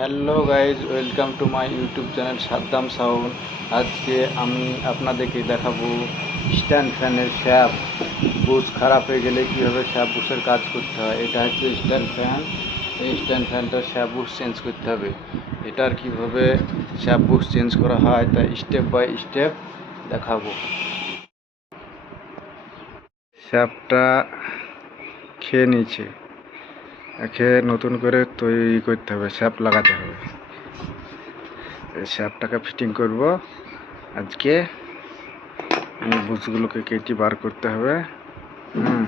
Hello guys welcome to my YouTube channel Saddam sound আজকে আমি আপনাদেরকে দেখাবো স্ট্যান্ড ফ্যানের শ্যাপ বুশ খারাপ হয়ে গেলে কীভাবে শ্যাপ বুশের কাজ করতে হয়? এটা হচ্ছে স্ট্যান্ড ফ্যান এই স্ট্যান্ড ফ্যানটার শ্যাপ বুশ চেঞ্জ করতে হবে। এটার কীভাবে শ্যাপ বুশ চেঞ্জ করা হয় তা স্টেপ বাই স্টেপ দেখাবো। শ্যাপটা খেয়ে নিয়েছে খেয়ে নতুন করে তৈরি করতে হবে, শ্যাপ লাগাতে হবে। এই শ্যাপটাকে ফিটিং করব। আজকে এই বুশগুলোকে কেটে বার করতে হবে। হুম,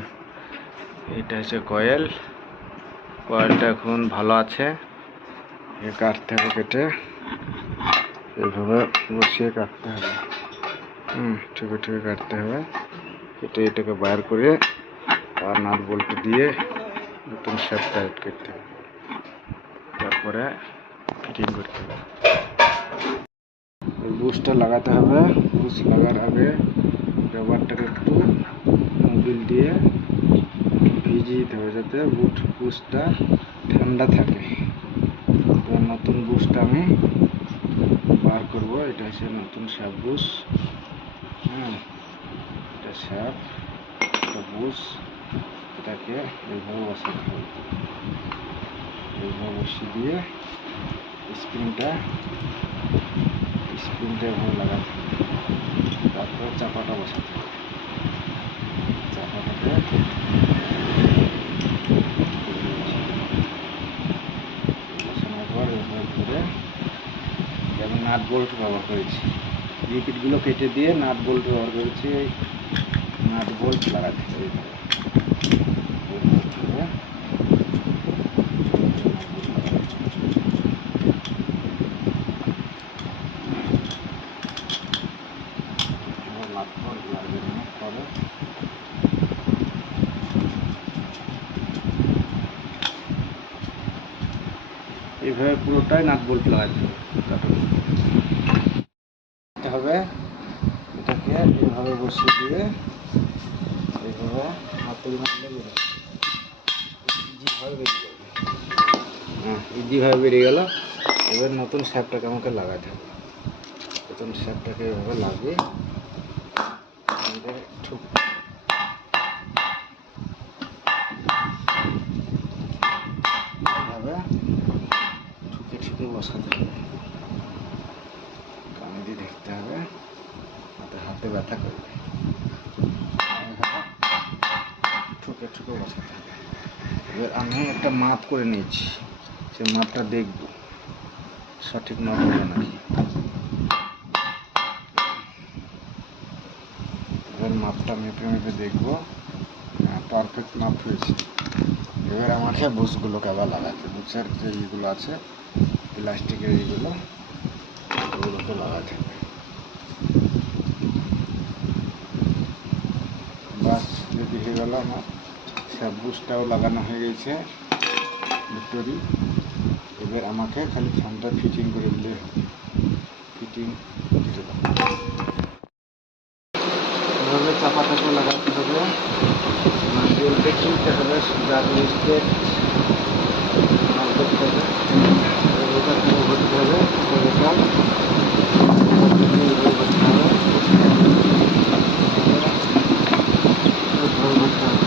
এটা হচ্ছে কয়েল। কয়েলটা এখন ভালো আছে। কাটতে হবে কেটে এইভাবে বসিয়ে কাটতে হবে। হুম ঠিকই ঠিকই কাটতে হবে। কেটে এটাকে বার করে আর নাট বল্টু দিয়ে নতুন শেপ টাইট করতে হবে। তারপরে ফিটিং করতে হবে। এই বুশটা লাগাতে হবে। বুশ লাগার আগে রবারটাকে একটু মোবিল দিয়ে ভিজিয়ে দিতে হবে যাতে বুট বুশটা ঠান্ডা থাকে। তো নতুন বুশটা আমি বার করব। এটা হচ্ছে নতুন শ্যাপ বুশ হ্যাঁ এটা শ্যাপ এটা বুশ এটাকে এইভাবে বসাতে হবে। এইভাবে বসিয়ে দিয়ে স্প্রিংটা স্প্রিংটা এভাবে লাগাতে হবে। তারপরে চাপাটা বসাতে হবে। চাপাটাকে বসানোর পর এভাবে ঘুরে যেমন নাট বোল্ট ব্যবহার করেছি। লিপিডগুলো কেটে দিয়ে নাট বোল্ট ব্যবহার করেছি, নাট বোল্ট লাগাতে হবে। এইভাবে এইভাবে পুরোটাই নাট বোল্ট লাগাতে হবে, এটাকে এইভাবে বসিয়ে দিয়ে এইভাবে হাতুড়ি মারলে বেরোবে ইজিভাবে বেরিয়ে যাবে হ্যাঁ বেরিয়ে গেল, এবার নতুন শ্যাপটাকে আমাকে লাগাতে হবে। নতুন শ্যাপটাকে এভাবে লাগিয়ে এটাকে ঠুক এভাবে ঠুকে ঠুকে বসাতে হবে। কানে দিয়ে দেখতে হবে, হাতে হাতে ব্যথা করবে। ঠুকে ঠুকে বসাতে হবে। এবার আমি একটা মাপ করে নিয়েছি, সেই মাপটা দেখব। সঠিক মাপ হবে নাকি? এবার মাপটা মেপে মেপে দেখব। পারফেক্ট মাপ হয়েছে। এবার আমাকে বুসগুলোকে আবার লাগাতে বুসের যে ইগুলো আছে প্লাস্টিকের এইগুলো, ওগুলোকে লাগাতে হবে। বাস রেডি হয়ে গেল আমার। সব বুসটাও লাগানো হয়ে গেছে, ভিক্টোরি। এবার আমাকে খালি ফ্যানটা ফিটিং করে দিলে ফিটিং দিতে এভাবে চাপা চাপা লাগাতে হবে। নারকেলটা কিনতে হবে স্টেট করতে হবে ওটা কিনে ভরতে হবে ওটা ভরতে হবে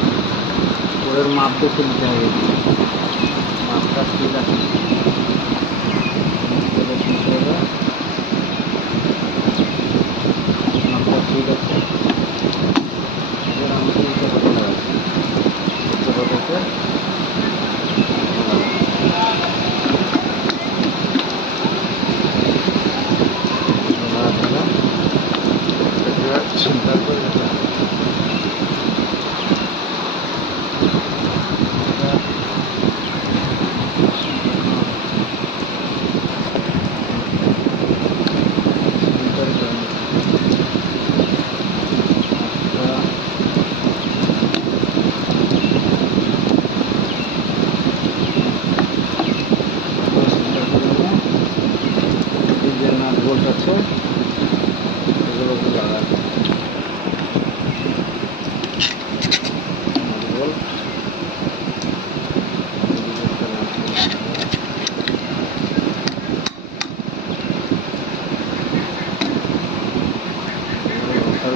ওর মাপ দেখে নিতে হবে মাপটা ঠিক আছে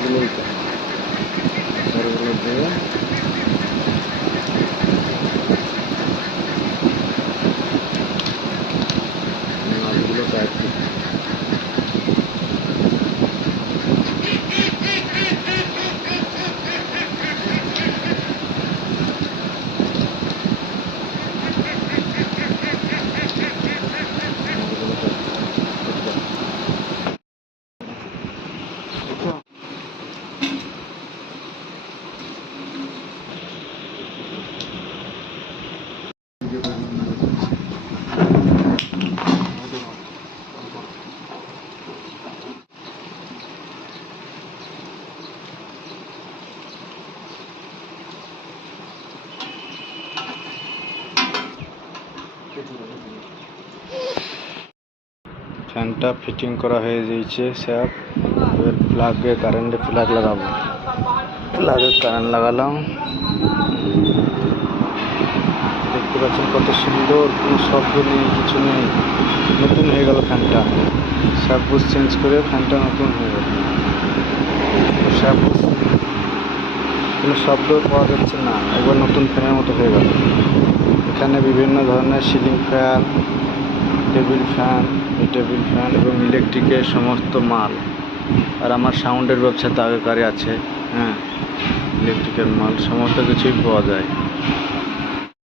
Dominicana. ফ্যানটা ফিটিং করা হয়ে গিয়েছে স্যাপ এবার প্লাগে কারেন্টে প্লাগ লাগাবো। প্লাগে কারেন্ট লাগালাম। দেখতে পাচ্ছেন কত সুন্দর, কোনো শব্দ নেই, কিছু নেই। নতুন হয়ে গেল ফ্যানটা। স্যাপবুস চেঞ্জ করে ফ্যানটা নতুন হয়ে গেল। স্যাপবুস কোনো শব্দ পাওয়া যাচ্ছে না। একবার নতুন ফ্যানের মতো হয়ে গেল। এখানে বিভিন্ন ধরনের ceiling fan table fan table fan এবং ইলেকট্রিকের সমস্ত মাল। আর আমার সাউন্ডের ব্যবসা তো আগেকারে আছে হ্যাঁ? ইলেকট্রিকের মাল, সমস্ত কিছুই পাওয়া যায়।